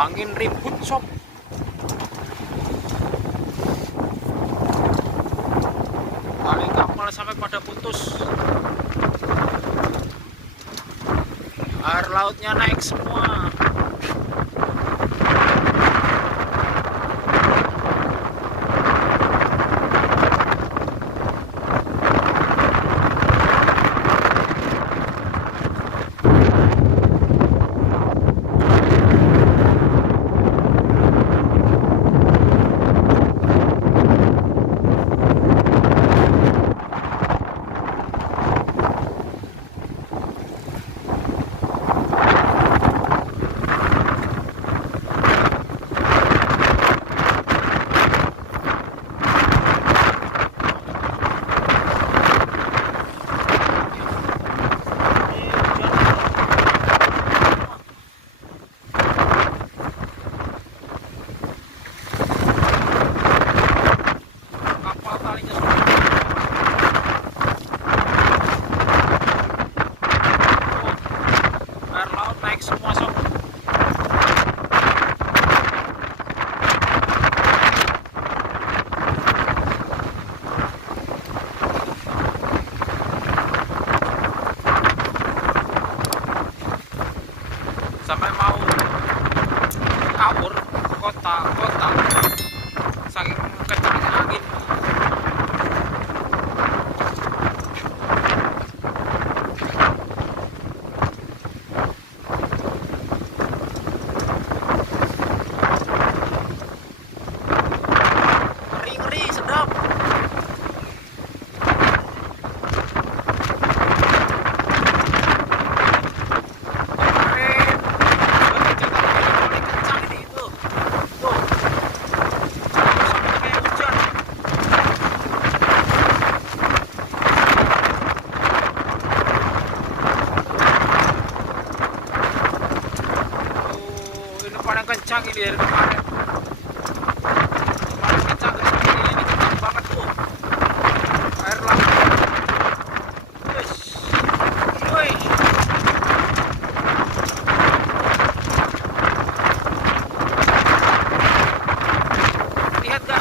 Angin ribut sob. Tali kapal sampai pada putus. Air lautnya naik semua. Semua sob. Sampai mau kabur ke kota saking kencangnya angin. Ngeri sedap. Paling kencang ini dari kemarin. Paling kencang dari ini kencang banget tuh. Air laut. Wih. Lihat gak?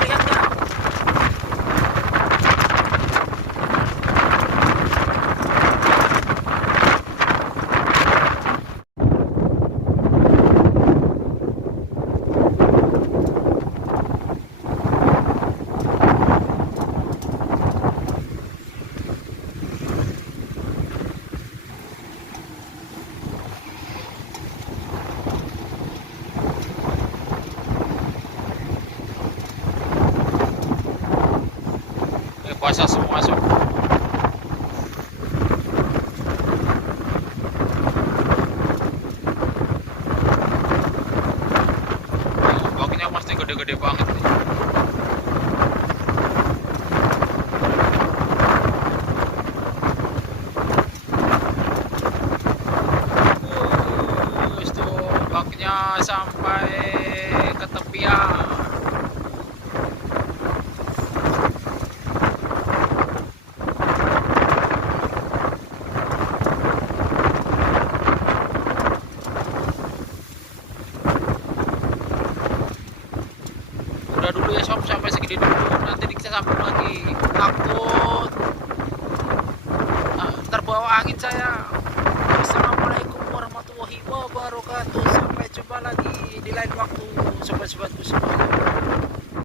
Basah semua sob. Ombaknya pasti gede-gede banget nih. Itu ombaknya sampai ke tepian. Udah dulu ya sob, sampai segini dulu, nanti kita sambung lagi. Takut terbawa angin saya. Assalamualaikum warahmatullahi wabarakatuh. Sampai jumpa lagi di lain waktu sobat-sobatku semua.